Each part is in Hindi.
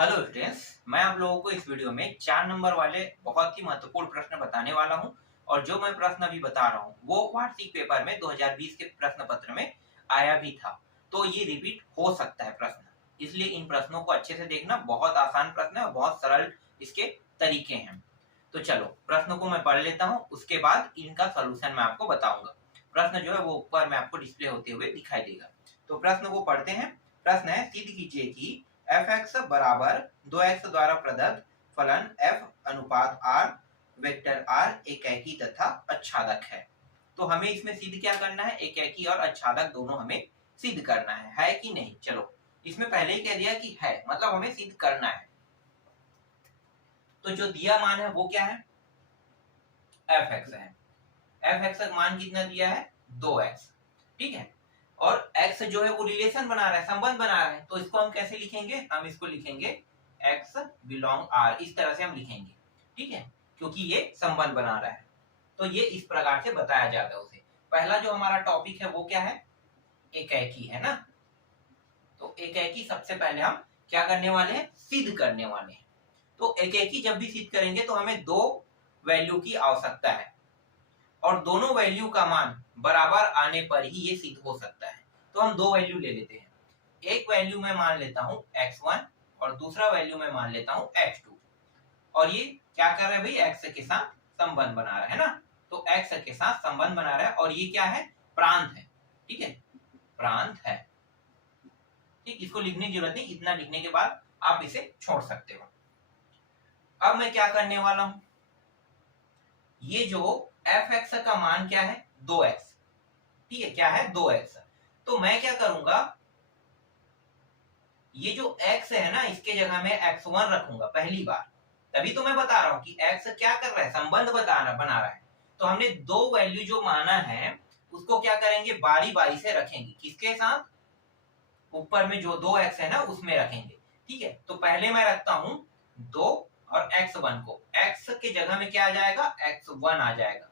हेलो स्टूडेंट्स, मैं आप लोगों को इस वीडियो में 4 नंबर वाले बहुत ही महत्वपूर्ण प्रश्न बताने वाला हूं। और जो मैं प्रश्न अभी बता रहा हूं वो वार्षिक पेपर में 2020 के प्रश्न पत्र में आया भी था। तो ये रिपीट हो सकता है प्रश्न, इसलिए इन प्रश्नों को अच्छे से देखना। बहुत आसान प्रश्न है और बहुत सरल इसके तरीके हैं। तो चलो प्रश्नों को मैं पढ़ लेता हूँ, उसके बाद इनका सोल्यूशन मैं आपको बताऊंगा। प्रश्न जो है वो ऊपर में आपको डिस्प्ले होते हुए दिखाई देगा। तो प्रश्न को पढ़ते हैं। प्रश्न है, सिद्ध कीजिए कि f(x) बराबर 2x द्वारा प्रदत्त फलन f अनुपात r वेक्टर r एकेकी तथा अच्छादक है। तो हमें इसमें सिद्ध क्या करना है? एकेकी और अच्छादक दोनों हमें सिद्ध करना है कि नहीं? चलो, इसमें पहले ही कह दिया कि है, मतलब हमें सिद्ध करना है। तो जो दिया मान है वो क्या है? f(x) है। f(x) का मान कितना दिया है? 2x। ठीक है, और x जो है वो रिलेशन बना रहा है, संबंध बना रहा है। तो इसको हम कैसे लिखेंगे? हम इसको लिखेंगे x बिलोंग r, इस तरह से हम लिखेंगे। ठीक है, क्योंकि ये संबंध बना रहा है। तो ये इस प्रकार से बताया जाता है उसे। पहला जो हमारा टॉपिक है वो क्या है? एकेकी है ना। तो एकेकी सबसे पहले हम क्या करने वाले हैं? सिद्ध करने वाले हैं। तो एकेकी जब भी सिद्ध करेंगे तो हमें दो वैल्यू की आवश्यकता है, और दोनों वैल्यू का मान बराबर आने पर ही ये सिद्ध हो सकता है। तो हम दो वैल्यू ले लेते हैं। एक वैल्यू मैं मान लेता हूं x1 और दूसरा वैल्यू मैं मान लेता हूं x2। और ये क्या कर रहा है भाई? x के साथ संबंध बना रहा है ना। तो x के साथ संबंध बना रहा है, और ये क्या है? प्रांत है। ठीक है, प्रांत है। ठीक, इसको लिखने की जरूरत नहीं, इतना लिखने के बाद आप इसे छोड़ सकते हो। अब मैं क्या करने वाला हूं? ये जो f(x) का मान क्या है? 2x। ठीक है, क्या है? 2x। तो मैं क्या करूंगा, ये जो x है ना, इसके जगह में x1 रखूंगा पहली बार। तभी तो मैं बता रहा हूं कि x क्या कर रहा है? संबंध बना रहा है। तो हमने दो वैल्यू जो माना है उसको क्या करेंगे? बारी बारी से रखेंगे। किसके साथ? ऊपर में जो 2x है ना उसमें रखेंगे। ठीक है, तो पहले मैं रखता हूं 2 और x1 को। x के जगह में क्या आ जाएगा? x1 आ जाएगा।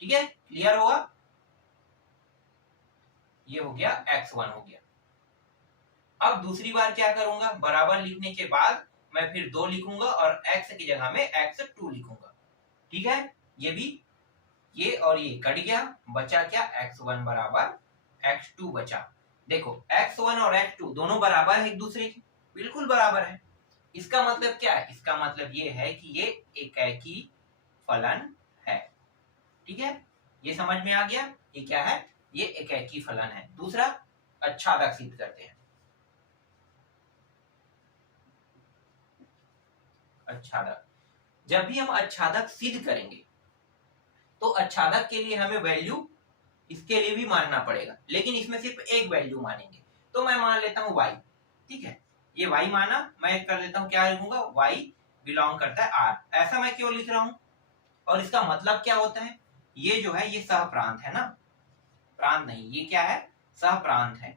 ठीक है, क्लियर होगा? ये हो गया, x1 हो गया। अब दूसरी बार क्या करूंगा? बराबर लिखने के बाद मैं फिर 2 लिखूंगा और x की जगह में x2 लिखूंगा। ठीक है, ये भी, ये और ये कट गया, बचा क्या? x1 बराबर x2 बचा। देखो, x1 और x2 दोनों बराबर है एक दूसरे के, बिल्कुल बराबर है। इसका मतलब क्या है? इसका मतलब ये है कि ये एकेकी फलन है। ठीक है, ये समझ में आ गया? ये क्या है? ये एकेकी फलन है। दूसरा, अच्छादक सिद्ध करते हैं। अच्छादक, जब भी हम अच्छादक सिद्ध करेंगे तो अच्छादक के लिए हमें वैल्यू इसके लिए भी मानना पड़ेगा, लेकिन इसमें सिर्फ एक वैल्यू मानेंगे। तो मैं मान लेता हूं y। ठीक है, ये y माना, मैं कर लेता हूं, क्या लिखूंगा? y बिलोंग करता है r। ऐसा मैं क्यों लिख रहा हूं? और इसका मतलब क्या होता है? ये जो है ये सहप्रांत है ना, प्रांत नहीं, ये क्या है? सहप्रांत है।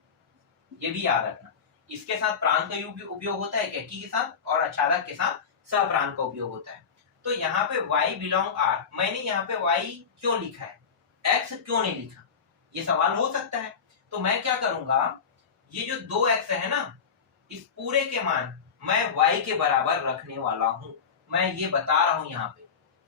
ये भी याद रखना। इसके साथ प्रांत का उपयोग होता है एकेकी के साथ, और अच्छादक के साथ सहप्रांत का उपयोग होता है। तो यहाँ पे y बिलोंग r, मैंने यहाँ पे y क्यों लिखा है? x क्यों नहीं लिखा? ये सवाल हो सकता है। तो मैं क्या करूंगा, ये जो 2x है ना, इस पूरे के मान मैं y के बराबर रखने वाला हूं। मैं ये बता रहा हूं यहाँ पे,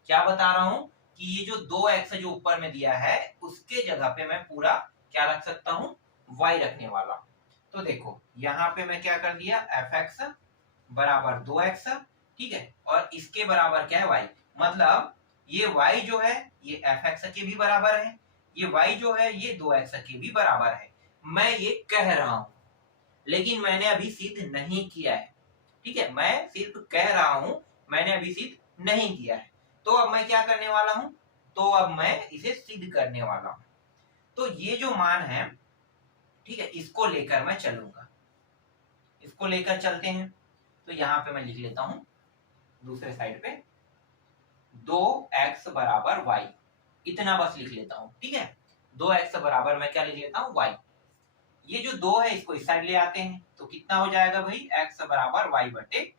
क्या बता रहा हूं कि ये जो 2x जो ऊपर में दिया है उसके जगह पे मैं पूरा क्या रख सकता हूं? y रखने वाला हूं। तो देखो यहाँ पे मैं क्या कर दिया? f(x) बराबर 2x। ठीक है, और इसके बराबर क्या है? y। मतलब ये y जो है ये f(x) के भी बराबर है, ये y जो है ये 2x के भी बराबर है। मैं ये कह रहा हूं, लेकिन मैंने अभी सिद्ध नहीं किया है। ठीक है, मैं सिर्फ कह रहा हूं, मैंने अभी सिद्ध नहीं किया है। तो अब मैं क्या करने वाला हूं? तो अब मैं इसे सिद्ध करने वाला हूं। तो ये जो मान है, ठीक है, इसको लेकर मैं चलूंगा, इसको लेकर चलते हैं। तो यहां पे मैं लिख लेता हूं दूसरे साइड पे 2x बराबर y, इतना बस लिख लेता हूं। ठीक है, 2x बराबर मैं क्या लिख लेता हूं? y। ये जो 2 है इसको इस साइड ले आते हैं, तो कितना हो जाएगा भाई? x बराबर y बटे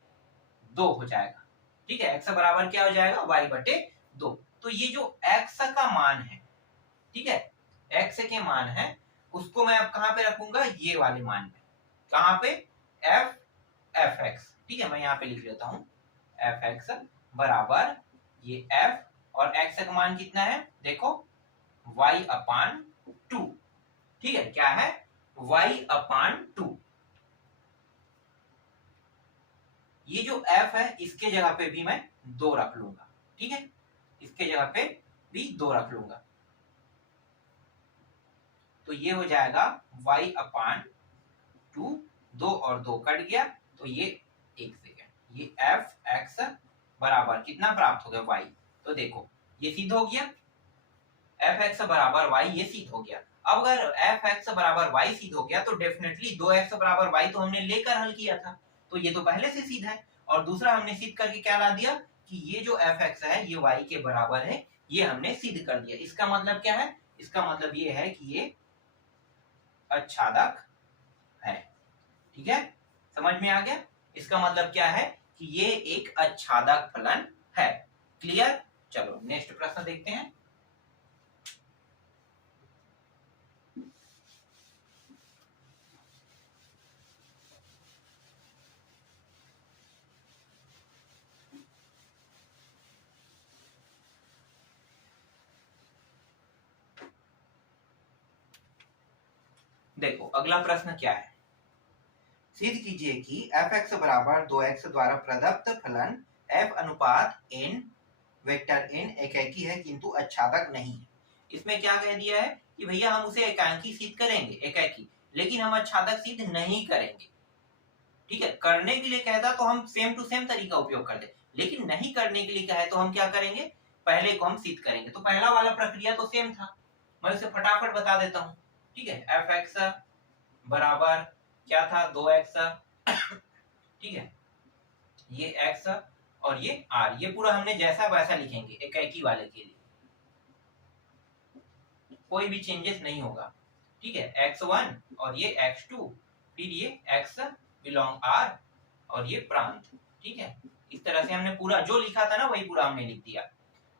2 हो जाएगा। ठीक है, x बराबर क्या हो जाएगा? y बटे 2। तो ये जो x का मान है, ठीक है, x के मान है, उसको मैं अब कहां पे रखूंगा? ये वाले मान पे। कहां पे? f(x). ठीक है, मैं यहाँ पे लिख लेता हूँ एफ एक्स बराबर ये एफ और एक्स का मान कितना है देखो y अपान 2। ठीक है, क्या है y अपान 2। ये जो f है इसके जगह पे भी मैं 2 रख लूंगा। ठीक है, इसके जगह पे भी 2 रख लूंगा, तो ये हो जाएगा y अपान 2, 2 और 2 कट गया, तो ये एक सेकेंड, ये एफ एक्स बराबर कितना प्राप्त हो गया y। तो देखो ये सिद्ध हो गया, एफ एक्स बराबर y ये सिद्ध हो गया। अब अगर एफ एक्स बराबर y सिद्ध हो गया तो डेफिनेटली 2x बराबर y तो हमने लेकर हल किया था, तो ये तो पहले से सिद्ध है। और दूसरा हमने सिद्ध करके क्या ला दिया कि ये जो एफ एक्स है ये y के बराबर है, ये हमने सिद्ध कर दिया। इसका मतलब क्या है, इसका मतलब ये है कि ये अच्छादक है। ठीक है, समझ में आ गया। इसका मतलब क्या है कि ये एक अच्छादक फलन है। क्लियर। चलो नेक्स्ट प्रश्न देखते हैं। देखो अगला प्रश्न क्या है, सिद्ध कीजिए कि एफ एक्स बराबर 2x द्वारा प्रदत्त फलन f अनुपात n वेक्टर n एकाकी है किंतु अच्छादक नहीं है। इसमें क्या कह दिया है कि भैया हम उसे एकाकी सिद्ध करेंगे, एकाकी, लेकिन हम अच्छादक सिद्ध नहीं करेंगे। ठीक है, करने के लिए कहता तो हम सेम टू सेम तरीका उपयोग कर दे, लेकिन नहीं करने के लिए कहे तो हम क्या करेंगे, पहले को हम सिद्ध करेंगे। तो पहला वाला प्रक्रिया तो सेम था, मैं उसे फटाफट बता देता हूँ। ठीक है, एफ एक्स बराबर क्या था 2x। ठीक है, ये x और ये r, ये पूरा हमने जैसा वैसा लिखेंगे एकाकी वाले के लिए, कोई भी चेंजेस नहीं होगा। ठीक है, x1 और ये x2, फिर ये x बिलोंग r और ये प्रांत। ठीक है, इस तरह से हमने पूरा जो लिखा था ना वही पूरा हमने लिख दिया।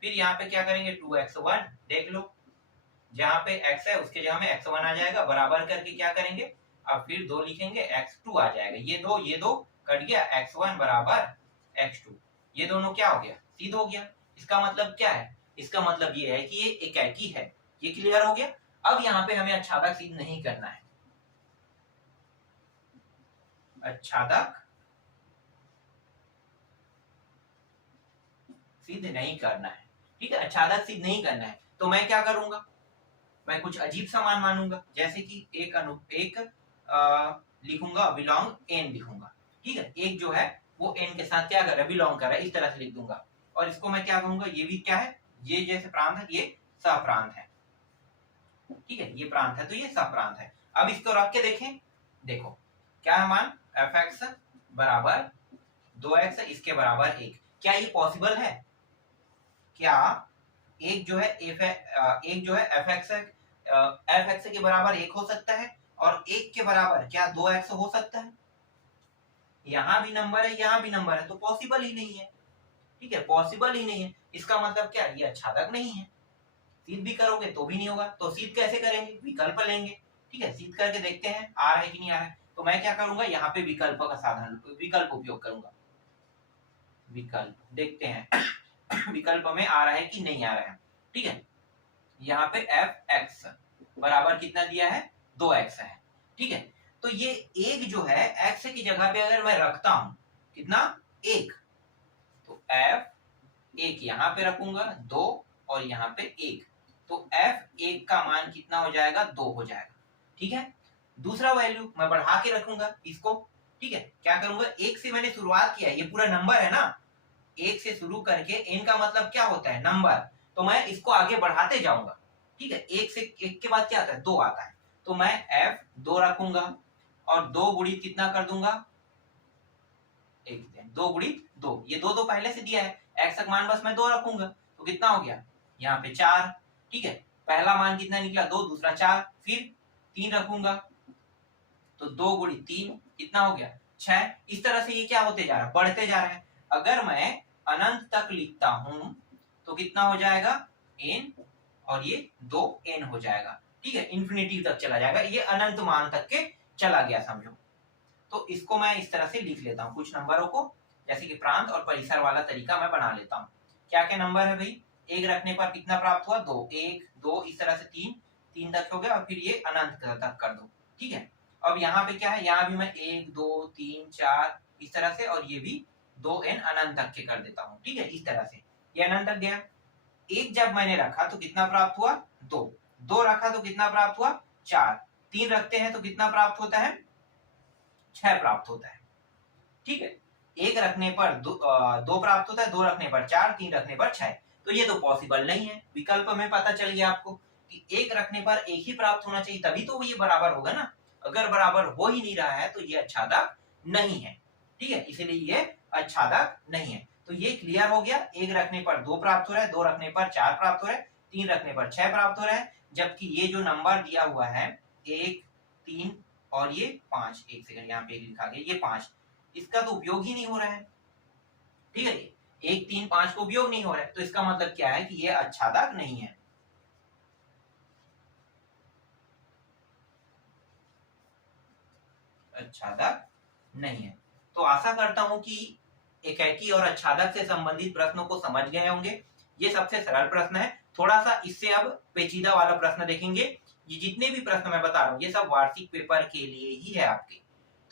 फिर यहाँ पे क्या करेंगे 2x1, देख लो जहां पे x है उसके जगह में x1 आ जाएगा, बराबर करके क्या करेंगे अब फिर 2 लिखेंगे, x2 आ जाएगा, ये दो कट गया, x1 बराबर x2, ये दोनों क्या हो गया सिद्ध हो गया। इसका मतलब क्या है, इसका मतलब ये है कि ये एकाकी है। ये क्लियर हो गया। अब यहाँ पे हमें अच्छादक सिद्ध नहीं करना है, अच्छादक सिद्ध नहीं करना है। ठीक है, अच्छादक सिद्ध नहीं करना है तो मैं क्या करूंगा, मैं कुछ अजीब सा मान मानूंगा, जैसे कि एक लिखूंगा बिलोंग एन लिखूंगा। ठीक है, एक जो है वो एन के साथ क्या कर रहा है, बिलोंग कर रहा है, इस तरह से लिख दूंगा। और इसको मैं क्या कहूंगा, ये भी क्या है, ये जैसे प्रांत है ये सप्रांत है। ठीक है, ये प्रांत है तो ये सप्रांत है। अब इसको रख के देखें, देखो क्या है मान, एफ एक्स बराबर 2x इसके बराबर 1। क्या ये पॉसिबल है, क्या एक जो है एक जो है एफ एक्स के बराबर 1 हो सकता है और 1 के बराबर क्या 2x हो सकता है। यहाँ भी नंबर है यहाँ भी नंबर है, तो पॉसिबल ही नहीं है। ठीक है, पॉसिबल ही नहीं है। इसका मतलब क्या, ये अच्छादक नहीं है। सिद्ध भी करोगे तो भी नहीं होगा, तो सिद्ध कैसे करेंगे, विकल्प लेंगे। ठीक है, सिद्ध करके देखते हैं आ रहा है कि नहीं आ रहा है। तो मैं क्या करूंगा, यहाँ पे विकल्प का साधन, विकल्प उपयोग करूंगा। विकल्प देखते हैं विकल्प में आ रहा है कि नहीं आ रहा है। ठीक है, यहाँ पे एफ एक्स बराबर कितना दिया है 2x है। ठीक है, तो ये एक जो है x की जगह पे अगर मैं रखता हूं कितना 1, तो f 1 यहाँ पे रखूंगा 2 और यहाँ पे 1, तो f1 का मान कितना हो जाएगा 2 हो जाएगा। ठीक है, दूसरा वैल्यू मैं बढ़ा के रखूंगा इसको। ठीक है, क्या करूंगा, 1 से मैंने शुरुआत किया, ये पूरा नंबर है ना, 1 से शुरू करके n का मतलब क्या होता है नंबर, तो मैं इसको आगे बढ़ाते जाऊंगा। ठीक है, 1 के बाद क्या आता है 2 आता है, तो मैं f2 रखूंगा और 2 गुणित कितना कर दूंगा 1, 2 गुणित 2, ये 2 पहले से दिया है, x का मान बस मैं 2 रखूंगा, तो कितना हो गया यहाँ पे 4। ठीक है, पहला मान कितना निकला 2, दूसरा 4, फिर 3 रखूंगा, तो 2 गुणित 3 कितना हो गया 6। इस तरह से ये क्या होते जा रहा है, बढ़ते जा रहा है। अगर मैं अनंत तक लिखता हूं तो कितना हो जाएगा n और ये 2n हो जाएगा। ठीक है, इंफिनिटी तक चला जाएगा, ये अनंत मान तक के चला गया समझो। तो इसको मैं इस तरह से लिख लेता हूँ कुछ नंबरों को, जैसे कि प्रांत और परिसर वाला तरीका मैं बना लेता हूँ। क्या क्या नंबर है भाई, एक रखने पर कितना प्राप्त हुआ, 2, 1 2 इस तरह से 3 3 तक हो गया और फिर ये अनंत तक कर दो, ठीक है। अब यहाँ पे क्या है, यहाँ भी मैं 1 2 3 4 इस तरह से, और ये भी 2n अनंत तक के कर देता हूँ, ठीक है। इस तरह से ये अनंत तक गया। एक जब मैंने रखा तो कितना प्राप्त हुआ, 2 2 रखा तो कितना प्राप्त हुआ, 4 3 रखते हैं तो कितना प्राप्त होता है, 6 प्राप्त होता है, ठीक है। एक रखने पर 2 प्राप्त होता है, 2 रखने पर 4, 3 रखने पर 6। तो ये तो पॉसिबल नहीं है। विकल्प में पता चल गया आपको कि एक रखने पर एक ही प्राप्त होना चाहिए, तभी तो ये बराबर होगा ना। अगर बराबर हो ही नहीं रहा है तो ये अच्छादक नहीं है, ठीक है। इसलिए ये अच्छादक नहीं है। तो ये क्लियर हो गया, एक रखने पर 2 प्राप्त हो रहा है, 2 रखने पर 4 प्राप्त हो रहा है, 3 रखने पर 6 प्राप्त हो रहा है, जबकि ये जो नंबर दिया हुआ है 1 3 और ये 5, एक सेकंड यहाँ पे लिखा गया, ये 5, इसका तो उपयोग ही नहीं हो रहा है, ठीक है। 1 3 5 का उपयोग नहीं हो रहा है, तो इसका मतलब क्या है कि ये अच्छादक नहीं है। अच्छादक नहीं है। तो आशा करता हूं कि एकाकी और अच्छादक से संबंधित प्रश्नों को समझ गए होंगे। ये सबसे सरल प्रश्न है। थोड़ा सा इससे अब पेचीदा वाला प्रश्न देखेंगे। ये जितने भी प्रश्न मैं बता रहा हूँ ये सब वार्षिक पेपर के लिए ही है आपके।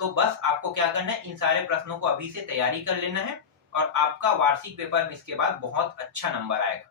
तो बस आपको क्या करना है, इन सारे प्रश्नों को अभी से तैयारी कर लेना है और आपका वार्षिक पेपर में इसके बाद बहुत अच्छा नंबर आएगा।